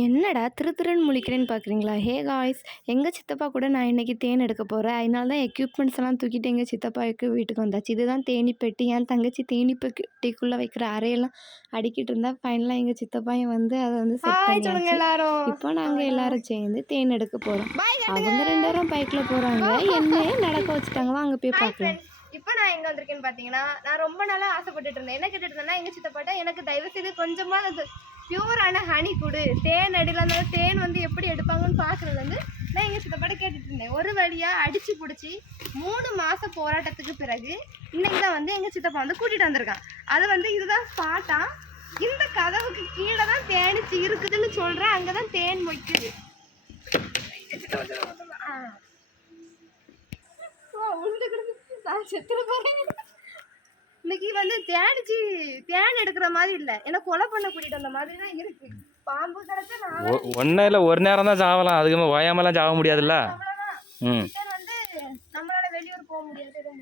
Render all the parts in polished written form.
என்னடா திருன்னு முழிக்கிறேன்னு பார்க்குறீங்களா? ஹே காய்ஸ், எங்கள் சித்தப்பா கூட நான் இன்றைக்கி தேன் எடுக்க போகிறேன். அதனால தான் எக்யூப்மெண்ட்ஸ் எல்லாம் தூக்கிட்டு எங்கள் சித்தப்பாவுக்கு வீட்டுக்கு வந்தாச்சு. இதுதான் தேனி பெட்டி. என் தங்கச்சி தேனி பெட்டிக்குள்ளே வைக்கிற அறையெல்லாம் அடிக்கிட்டு இருந்தால் ஃபைனலாக எங்கள் சித்தப்பாயும் வந்து அதை வந்து செட் பண்ணியாச்சு. இப்போ நாங்கள் எல்லாரும் சேர்ந்து தேன் எடுக்க போகிறோம். அவங்க 2 பேரும் பைக்கில் போகிறாங்க. என்னையே நடக்க வச்சுட்டாங்களா, அங்கே போய் பார்க்கலாம். இப்போ நான் எங்கே வந்திருக்கேன்னு பார்த்தீங்கன்னா, நான் ரொம்ப நாளாக ஆசைப்பட்டுட்டு இருந்தேன். என்ன கேட்டுட்டு இருந்தேன்னா, எங்கள் சித்தப்பாட்ட எனக்கு தயவு செய்து கொஞ்சமாக அது பியூரான ஹனி கொடு, தேன் அடியில் இருந்தாலும் தேன் வந்து எப்படி எடுப்பாங்கன்னு பார்க்குறது வந்து நான் எங்கள் சித்தப்பாட்ட கேட்டுட்டு இருந்தேன். ஒரு வழியாக அடித்து பிடிச்சி 3 மாத போராட்டத்துக்கு பிறகு இன்னைக்கு தான் வந்து எங்கள் சித்தப்பா வந்து கூட்டிகிட்டு வந்திருக்கான். அது வந்து இதுதான் ஸ்பாட்டா. இந்த கதவுக்கு கீழே தான் தேனிச்சு இருக்குதுன்னு சொல்கிறேன். அங்கே தான் தேன் மொய்க்குது. இன்னைக்கு வந்து தேன் எடுக்கிற மாதிரி இல்லை, ஏன்னா கொலை பண்ண கூட்டிட்டு வந்த மாதிரி தான் இருக்கு. பாம்பு கிடைச்சா ஒன்னும் இல்லை, ஒரு நேரம் தான் சாவலாம், அதுக்கு ஓயாமலாம் சாக முடியாதுல்ல. வந்து நம்மளால வெளியூர் போக முடியாது.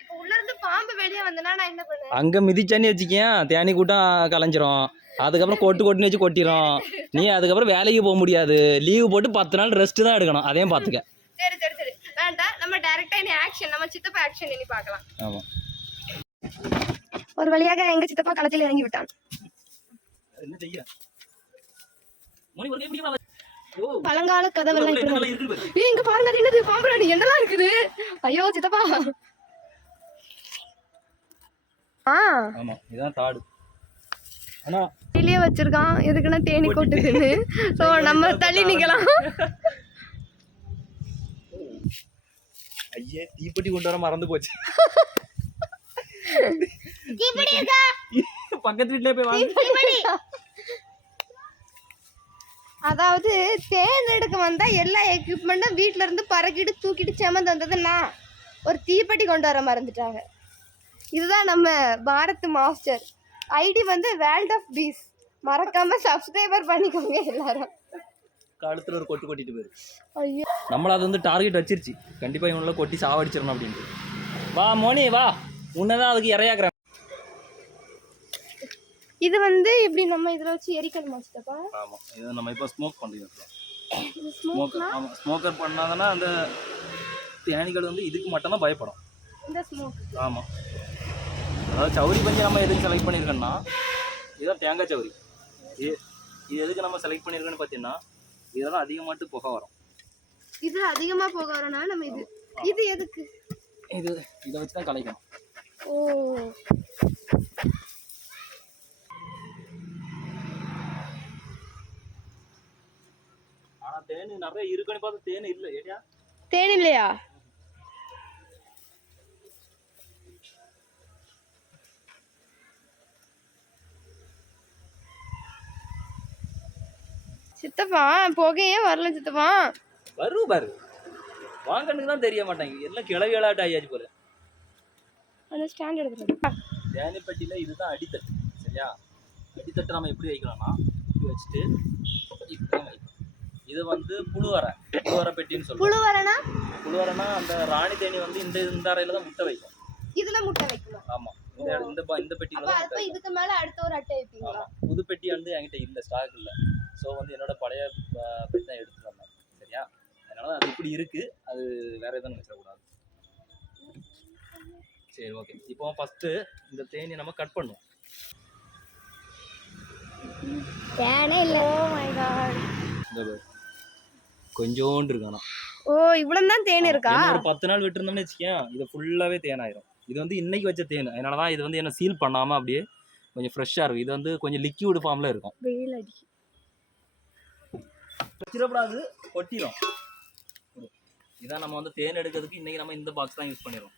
இப்போ உள்ள இருந்து பாம்பு வெளியே வந்தனா நான் என்ன பண்ணுவேன்? அங்கே மிதிச்சானி வச்சுக்கேன், தேனி கூட்டம் கலைஞ்சிரும். அதுக்கப்புறம் கொட்டுன்னு வச்சு கொட்டிடும். நீ அதுக்கப்புறம் வேலைக்கு போக முடியாது. லீவு போட்டு 10 நாள் ரெஸ்ட் தான் எடுக்கணும். அதையும் பார்த்துக்க. சரி வேண்டாம், நம்ம டைரக்டா இனி ஆக்ஷன், நம்ம சித்தப்பா ஆக்ஷன் இனி பார்க்கலாம். ஆமா, ஒரு வழியாக எங்க சித்தப்பா களத்தில் இறங்கி விட்டான். என்ன செய்ய? பழங்கால கதவெல்லாம் இங்க பாருங்க, என்னது பாம்புராணி என்னெல்லாம் இருக்குது. ஐயோ சித்தப்பா. ஆமா, இதான் தாடு. ஆனா வெளியே வச்சிருக்கான், எதுக்குன்னா தேனி கொட்டுதுன்னு. சோ நம்ம தள்ளி நிக்கலாம். ஐயே, தீப்பெட்டி கொண்டு வர மறந்து போச்சு. பக்கத்து வீட்லயே போய் வாங்க. அதாவது தேன் எடுக்க வந்தா எல்லா எக்யூப்மெண்ட்டும் வீட்டுல இருந்து பறக்கிட்டு தூக்கிட்டு செமந்து வந்தது. நான் ஒரு தீப்பெட்டி கொண்டு வர மறந்துட்டாங்க. இதுதான் நம்ம பாரத் மாஸ்டர். ஐடி வந்து வேர்ல்ட் ஆஃப் பீஸ். மறக்காம சப்ஸ்கிரைபர் பண்ணிக்கோங்க எல்லாரும். கழுத்துல ஒரு கொட்டிட்டு போயிரு. ஐயோ, நம்மள அது வந்து டார்கெட் வச்சிருச்சு. கண்டிப்பா இவங்கள கொட்டி சாவடிச்சிடணும் அப்படின்ட்டு. வா மோனி வா, உன்னதான் அதுக்கு இறையாக்குறேன். இது வந்து இப்படி நம்ம இதுல வச்சு எரிக்கணுமா சித்தப்பா? ஆமா, இது நம்ம இப்போ ஸ்மோக் பண்ணிருக்கோம். ஸ்மோக்கர் பண்ணாதனா அந்த தேனிகள் வந்து இதுக்கு மட்டும் தான் பயப்படும். இந்த ஸ்மோக். ஆமா, அதாவது சௌரி பஞ்சு நம்ம எதுக்கு செலக்ட் பண்ணியிருக்கோம்னா, இதுதான் தேங்காய் சௌரி. இது எதுக்கு நம்ம செலக்ட் பண்ணியிருக்கோன்னு பார்த்தீங்கன்னா, இதெல்லாம் அதிகமாட்டு புகை வரும். இது அதிகமா புகை வரனா நம்ம இது எதுக்கு? இதை வச்சு தான் கலைக்கணும். ஓ, ஆனா தேன் நிறைய இருக்குன்னு பார்த்தா தேன் இல்லை. ஏடியா தேன் இல்லையா? சித்தப்பா புகையே வரல சித்தப்பா. வரும் பாரு, வாங்கன்னு தான் தெரிய மாட்டாங்க. எல்லாம் கிளவியலாட்ட ஆயாச்சு போல. அந்த ஸ்டாண்ட் எடுத்துட்டு தேனி பெட்டியில இதுதான் அடித்தட்டு. சரியா? அடித்தட்டு நம்ம எப்படி வைக்கலாம்னா, இப்படி வச்சுட்டு இப்படி வைக்கணும். இது வந்து புழுவரை பெட்டின்னு சொல்லுவோம். புழுவரைனா அந்த ராணி தேனி வந்து இந்த அறையில தான் முட்டை வைக்கும். இதுல முட்டை வைக்கணும். ஆமா, இந்த பெட்டியில தான். அப்ப இதுக்கு மேல அடுத்த ஒரு அட்டை வைப்பீங்களா? புது பெட்டி வந்து என்கிட்ட இல்ல, ஸ்டாக் இல்ல. ஸோ வந்து என்னோட பழைய பெட்டி தான் எடுத்துட்டு வந்தேன். சரியா? அதனால அது இப்படி இருக்கு, அது வேற எதுவும் நினைச்சிடக்கூடாது. சரி, ஓகே. இப்போ ஃபர்ஸ்ட் இந்த தேனியை நம்ம கட் பண்ணுவோம். தேனே இல்ல. ஓ மை காட், இந்த கொஞ்சோண்டு இருக்கானா. ஓ இவ்வளவு தான் தேன் இருக்கா? ஒரு 10 நாள் விட்டுருந்தோம்னு வச்சுக்கேன், இது ஃபுல்லாவே தேன் ஆயிரும். இது வந்து இன்னைக்கு வச்ச தேன், அதனால தான் இது வந்து என்ன சீல் பண்ணாம அப்படியே கொஞ்சம் ஃப்ரெஷ்ஷா இருக்கும். இது வந்து கொஞ்சம் லிக்யூட் ஃபார்ம்ல இருக்கும். வெயில் அடிக்கு வச்சிடக்கூடாது, கொட்டிடும். இதான் நம்ம வந்து தேன் எடுக்கிறதுக்கு இன்னைக்கு நம்ம இந்த பாக்ஸ் தான் யூஸ் பண்ணிடுறோம்.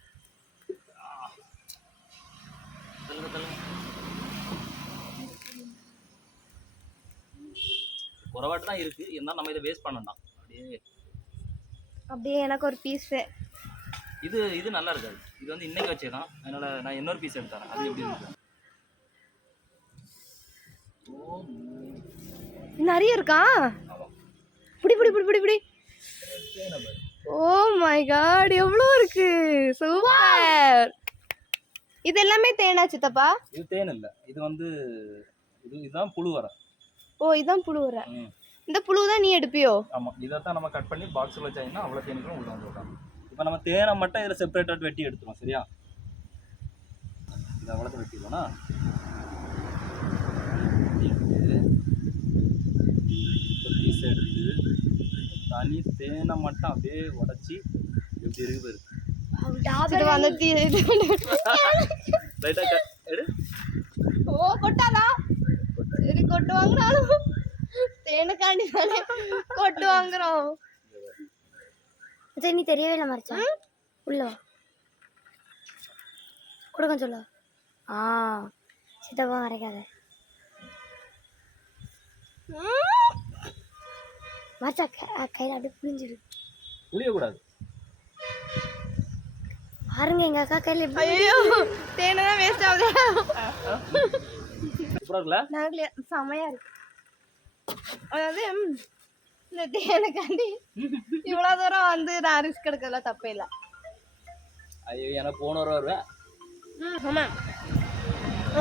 குறைவாட்டு தான் இருக்கு, இருந்தாலும் நம்ம இதை வேஸ்ட் பண்ணலாம். அப்படியே எனக்கு ஒரு பீஸ். இது நல்லா இருக்காது. இது வந்து இன்னைக்கு வச்சேதான், அதனால நான் இன்னொரு பீஸ் எடுத்துறேன். அது எப்படி இருக்கு? நிறைய இருக்கா? புடி. ஓ மை காட், எவ்வளோ இருக்கு. சூப்பர். இது எல்லாமே தேனா சித்தப்பா? இது தேன் இல்ல, இது வந்து இதுதான் புழுவரை. ஓ, இதான் புழுவரை. இந்த புழு தான் நீ எடுப்பியோ? ஆமாம், இதை தான் நம்ம கட் பண்ணி பாக்ஸில் வச்சாங்கன்னா அவ்வளோ தேனீக்களும் உள்ள வந்து விட்டாங்க. இப்போ நம்ம தேனை மட்டும் இதில் செப்பரேட்டாக வெட்டி எடுத்துருவோம். சரியா, இதை அவ்வளோதான் வெட்டிடுவோம்னா பீஸ் எடுத்து தனி தேனை மட்டும் அப்படியே உடச்சி எப்படி இருக்கு பாரு. அந்த லைட்டாக எடு. ஓ கொட்டாதா? சரி கொட்டு வாங்கினாலும் தேனுக்காண்டி தானே கொட்டு வாங்குறோம். நீ தெரியவே இல்லை மறைச்சா உள்ள கொடுக்க சொல்ல. சித்தப்பா மறைக்காத மறைச்சா கையில் அப்படியே புரிஞ்சிடு. புளியக்கூடாது பாருங்க எங்க அக்கா கையில். ஐயோ தேனை தான் வேஸ்ட் ஆகுது. சூப்பராக இருக்குல்ல? நாங்களே செமையா இருக்கு. அதாவது இந்த தேனுக்காண்டி இவ்வளோ தூரம் வந்து நான் ரிஸ்க் எடுக்கிறதுல தப்பே இல்லை. ஐயோ, எனக்கு போன வர வருவேன். ஆமாம்,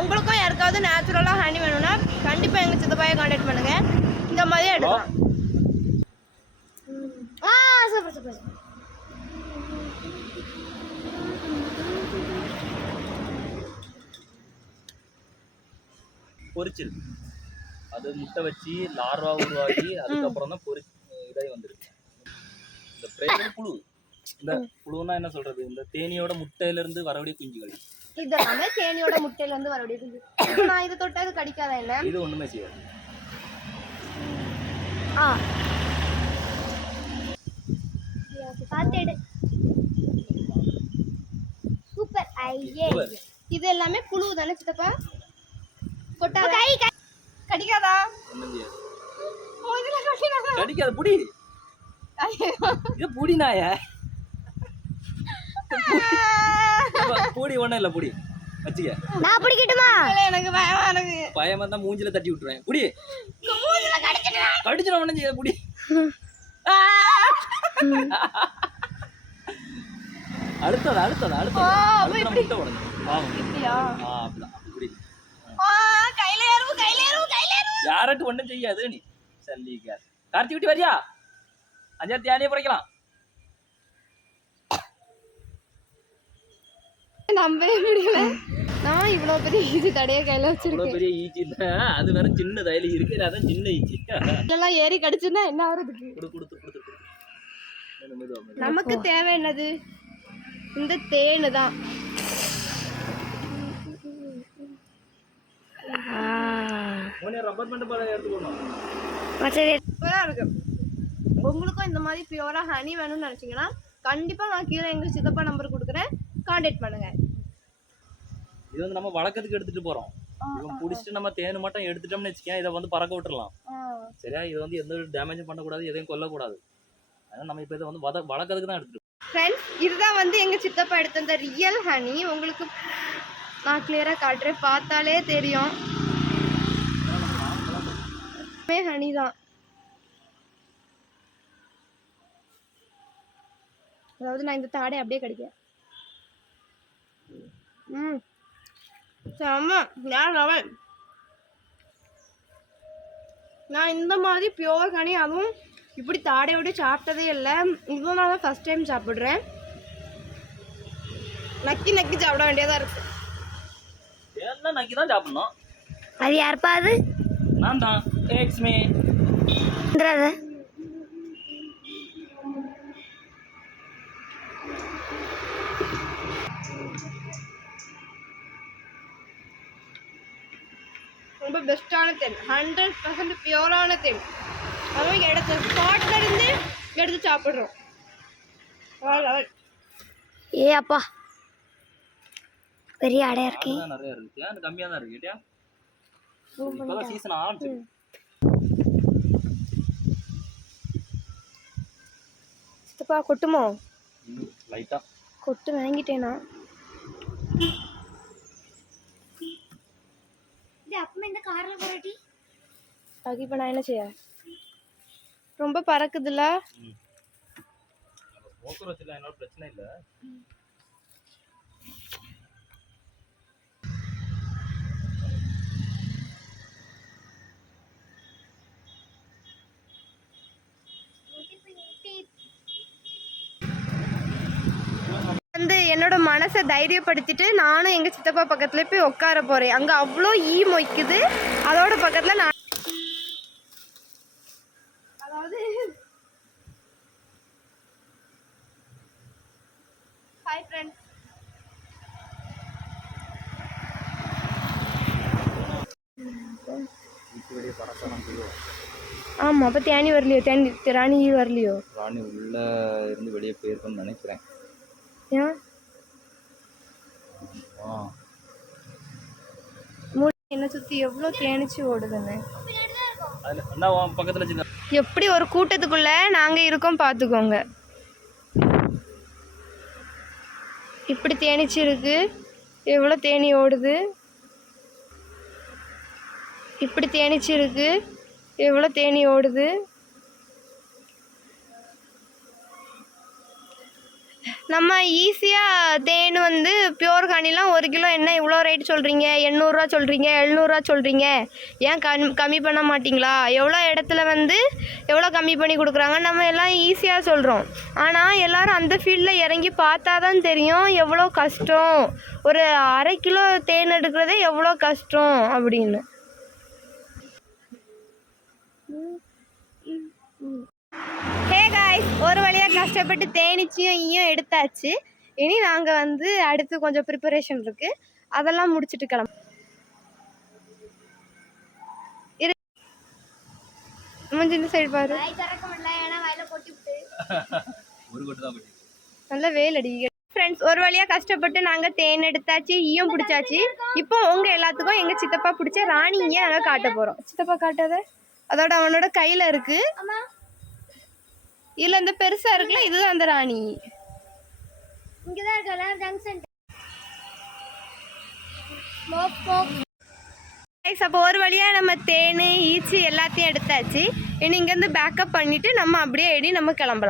உங்களுக்கும் யாருக்காவது நேச்சுரலாக ஹனி வேணும்னா கண்டிப்பாக எங்கள் சித்தப்பாயை கான்டாக்ட் பண்ணுங்க. இந்த மாதிரியே எடுக்கலாம். Super super. பொரிச்சிரு, அது முட்டை வச்சு லார்வா உருவாகி அதுக்கப்புறம் தான் இதாகி வந்துருக்கு. இந்த பிரேம் புழு, இந்த புழுன்னா என்ன சொல்றது, இந்த தேனியோட முட்டையிலிருந்து வரக்கூடிய குஞ்சுகள். இதெல்லாமே தேனியோட முட்டையில இருந்து வரக்கூடிய குஞ்சு. இப்போ நான் இதை தொட்டா இது கடிக்காத என்ன? இது ஒண்ணுமே செய்யாது. பாத்தேடு சூப்பர். ஐயே இது எல்லாமே புழு தானே சித்தப்பா? கொட்டாத. கடிக்காதா? ஒண்ணும் செய்யாது. ஓ இதுல கடிக்காதா? கடிக்காது, புடி. இது புடி நாய. புடி ஒண்ணும் இல்ல, புடி வச்சுக்க. நான் பிடிக்கட்டுமா? எனக்கு பயமா இருக்கு. பயமா தான் மூஞ்சில தட்டி விட்டுருவேன். புடி. கடிச்சிடும் ஒண்ணும் செய்யாது, புடி. அடுத்தது அடுத்தது அடுத்தது அடுத்த முட்டை உடனே இப்படியா? அப்படிதான், புடி. கையில ஏறும் கையில ஏறும் கையில ஏறும். யார்ட்டு ஒண்ணும் செய்யாது நீ சல்லிக்க. கார்த்தி விட்டு வரியா? அஞ்சாறு தியானியே படைக்கலாம். நம்பவே முடியல. நான் இவ்வளவு பெரிய ஈச்சி தடைய கையில வச்சிருக்கேன். பெரிய ஈச்சி இல்ல, அது வேற சின்ன தையில இருக்கு. அதான் சின்ன ஈச்சி. இதெல்லாம் ஏறி கடிச்சுன்னா என்ன ஆகுறதுக்கு? நமக்கு தேவை என்னது? இந்த தேனு தான். ரப்பர் பேண்ட் பாரு எடுத்துக்கணும். சூப்பரா இருக்கு. உங்களுக்கும் இந்த மாதிரி பியூரா ஹனி வேணும்னு நினைச்சீங்கன்னா கண்டிப்பா நான் கீழே எங்க சித்தப்பா நம்பர் கொடுக்குறேன், கான்டாக்ட் பண்ணுங்க. இது வந்து நம்ம வழக்கத்துக்கு எடுத்துட்டு போறோம். இவன் பிடிச்சிட்டு நம்ம தேனு மட்டும் எடுத்துட்டோம்னு வச்சுக்கேன், இதை வந்து பறக்க விட்டுறலாம். சரியா, இது வந்து எந்த டேமேஜும் பண்ணக்கூடாது, எதையும் கொல்லக்கூடாது. அதனால நம்ம இப்போ இதை வந்து வளர்க்கறதுக்கு தான் எடுத்துட்டு. ஃப்ரெண்ட்ஸ், இதுதான் வந்து எங்க சித்தப்பா எடுத்த அந்த ரியல் ஹனி. உங்களுக்கு நான் கிளியரா காட்டுறேன், பார்த்தாலே தெரியும். ஹனி தான். அதாவது நான் இந்த தாடை அப்படியே கடிக்கிறேன். செம்ம லெவல். நான் இந்த மாதிரி பியோர் ஹனி அதுவும் இப்படி தாடையோட சாப்பிட்டதே இல்லை. இதுவும் நான் ஃபர்ஸ்ட் டைம் சாப்பிட்றேன். நக்கி நக்கி சாப்பிட வேண்டியதாக இருக்கு. எல்லாம் நக்கி தான் சாப்பிடணும். அது யாருப்பா? அது நான் தான். It's me. ரொம்ப பெஸ்ட்டான தேன், 100% பியூரான தேன். அதுவும் எடுத்து ஸ்பாட்ல இருந்து எடுத்து சாப்பிட்றோம். ஏ அப்பா, பெரிய அடையா இருக்கு. நிறைய இருக்கு, தேன் கம்மியாக தான் இருக்கு. கேட்டியா, இப்போதான் சீசன் ஆரம்பிச்சு. சித்தப்பா கொட்டுமோ? லைட்டா கொட்டு வாங்கிட்டேனா? இந்த கார்ல போராட்டி அது இப்போ நான் என்ன செய்ய? ரொம்ப பறக்குதுல்ல. போக்குவரத்துல என்னோட பிரச்சனை இல்லை. என்னோட மனசை தைரியப்படுத்திட்டு நானும் எங்கள் சித்தப்பா பக்கத்தில் போய் உட்கார போகிறேன். அங்கே அவ்வளோ ஈ மொய்க்குது. அதோட பக்கத்தில் நான் அதாவது ஹாய் ஃப்ரெண்ட்ஸ். ஆமாம், அப்போ தேனி வரலையோ? ராணி வரலையோ? ராணி உள்ளே இருந்து வெளியே போயிருக்கோன்னு நினைக்கிறேன். ஏன் என்னை சுற்றி எவ்வளோ தேனிச்சு ஓடுதுன்னு. அதில் என்ன பக்கத்தில் சின்ன எப்படி ஒரு கூட்டத்துக்குள்ளே நாங்கள் இருக்கோம் பார்த்துக்கோங்க. இப்படி தேனிச்சு இருக்கு, எவ்வளோ தேனி ஓடுது. இப்படி தேனிச்சு இருக்கு, எவ்வளோ தேனி ஓடுது. நம்ம ஈஸியாக தேன் வந்து பியூர் ஹனிலாம் 1 கிலோ என்ன இவ்வளோ ரேட் சொல்கிறீங்க? 800 சொல்கிறீங்க, 700 சொல்கிறீங்க. ஏன் கம்மி பண்ண மாட்டிங்களா? எவ்வளோ இடத்துல வந்து எவ்வளோ கம்மி பண்ணி கொடுக்குறாங்க. நம்ம எல்லாம் ஈஸியாக சொல்கிறோம். ஆனால் எல்லோரும் அந்த ஃபீல்டில் இறங்கி பார்த்தா தான் தெரியும் எவ்வளோ கஷ்டம். ஒரு 1/2 கிலோ தேன் எடுக்கிறதே எவ்வளோ கஷ்டம் அப்படின்னு. ஹே காய்ஸ், ஒரு வழியாக கஷ்டப்பட்டு தேனிச்சியும் ஈயும் எடுத்தாச்சு. இனி நாங்கள் வந்து அடுத்து கொஞ்சம் ப்ரிப்பரேஷன் இருக்குது, அதெல்லாம் முடிச்சுட்டு கிளம்ப. இந்த சைடு பாரு, நல்ல வேலடி. ஃப்ரெண்ட்ஸ், ஒரு வழியாக கஷ்டப்பட்டு நாங்கள் தேன் எடுத்தாச்சு, ஈயும் பிடிச்சாச்சு. இப்போ உங்கள் எல்லாத்துக்கும் எங்கள் சித்தப்பா பிடிச்ச ராணி ஈயை நாங்கள் காட்ட போகிறோம். சித்தப்பா காட்டாத, அதோட அவனோட கையில் இருக்குது. இல்ல இந்த பெருசா இருக்குல்ல, இதுதான் அந்த ராணி. இங்கதான் இருக்கல ஜங்ஷன். அப்போ ஒரு வழியா நம்ம தேன் ஈச்சி எல்லாத்தையும் எடுத்தாச்சு. இனி இங்கேருந்து பேக்கப் பண்ணிட்டு நம்ம அப்படியே நம்ம கிளம்பலாம்.